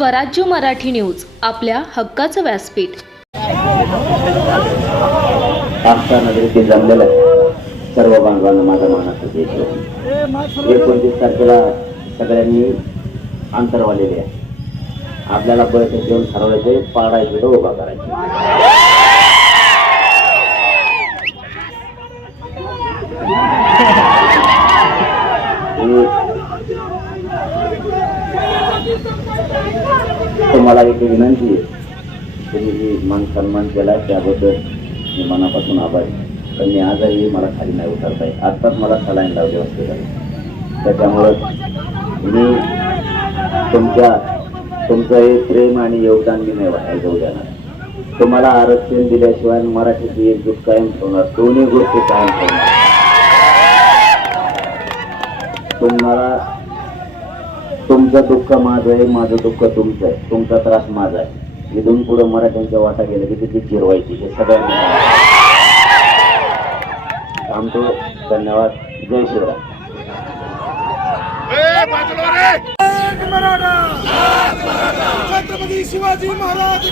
स्वराज्य मराठी न्यूज आपल्या हक्काचं व्यासपीठ. आमच्या नगरीतील सर्व बांधवांना माझा मानाचा देश एकोणतीस तारखेला सगळ्यांनी अंतर वालेले आहे. आपल्याला बैठक देऊन ठरवायचे पाडायचे उभा करायचे. तुम्हाला एक विनंती आहे. तुम्ही जी मान सन्मान केला त्याबद्दल मी मनापासून आभारी पण मी आजही मला खाली नाही उतरता येत आत्ताच मला सलाईन लावली हॉस्पिटल त्याच्यामुळं मी तुमच्या तुमचं हे प्रेम आणि योगदान मी नाही वाटायला जाऊ देणार. तुम्हाला आरक्षण दिल्याशिवाय मराठीची एकजूट कायम ठेवणार दोन्ही गोष्टी कायम ठेवणार. तुम्हाला तुमचं दुःख माझं आहे माझं दुःख तुमचं आहे. तुमचा त्रास माझा आहे. इथून पुढे मराठ्यांच्या वाटा गेलं की तिथे चिरवायची हे सगळ्यांनी थांबतो. धन्यवाद. जय शिवराय. एक मराठा. छत्रपती शिवाजी महाराज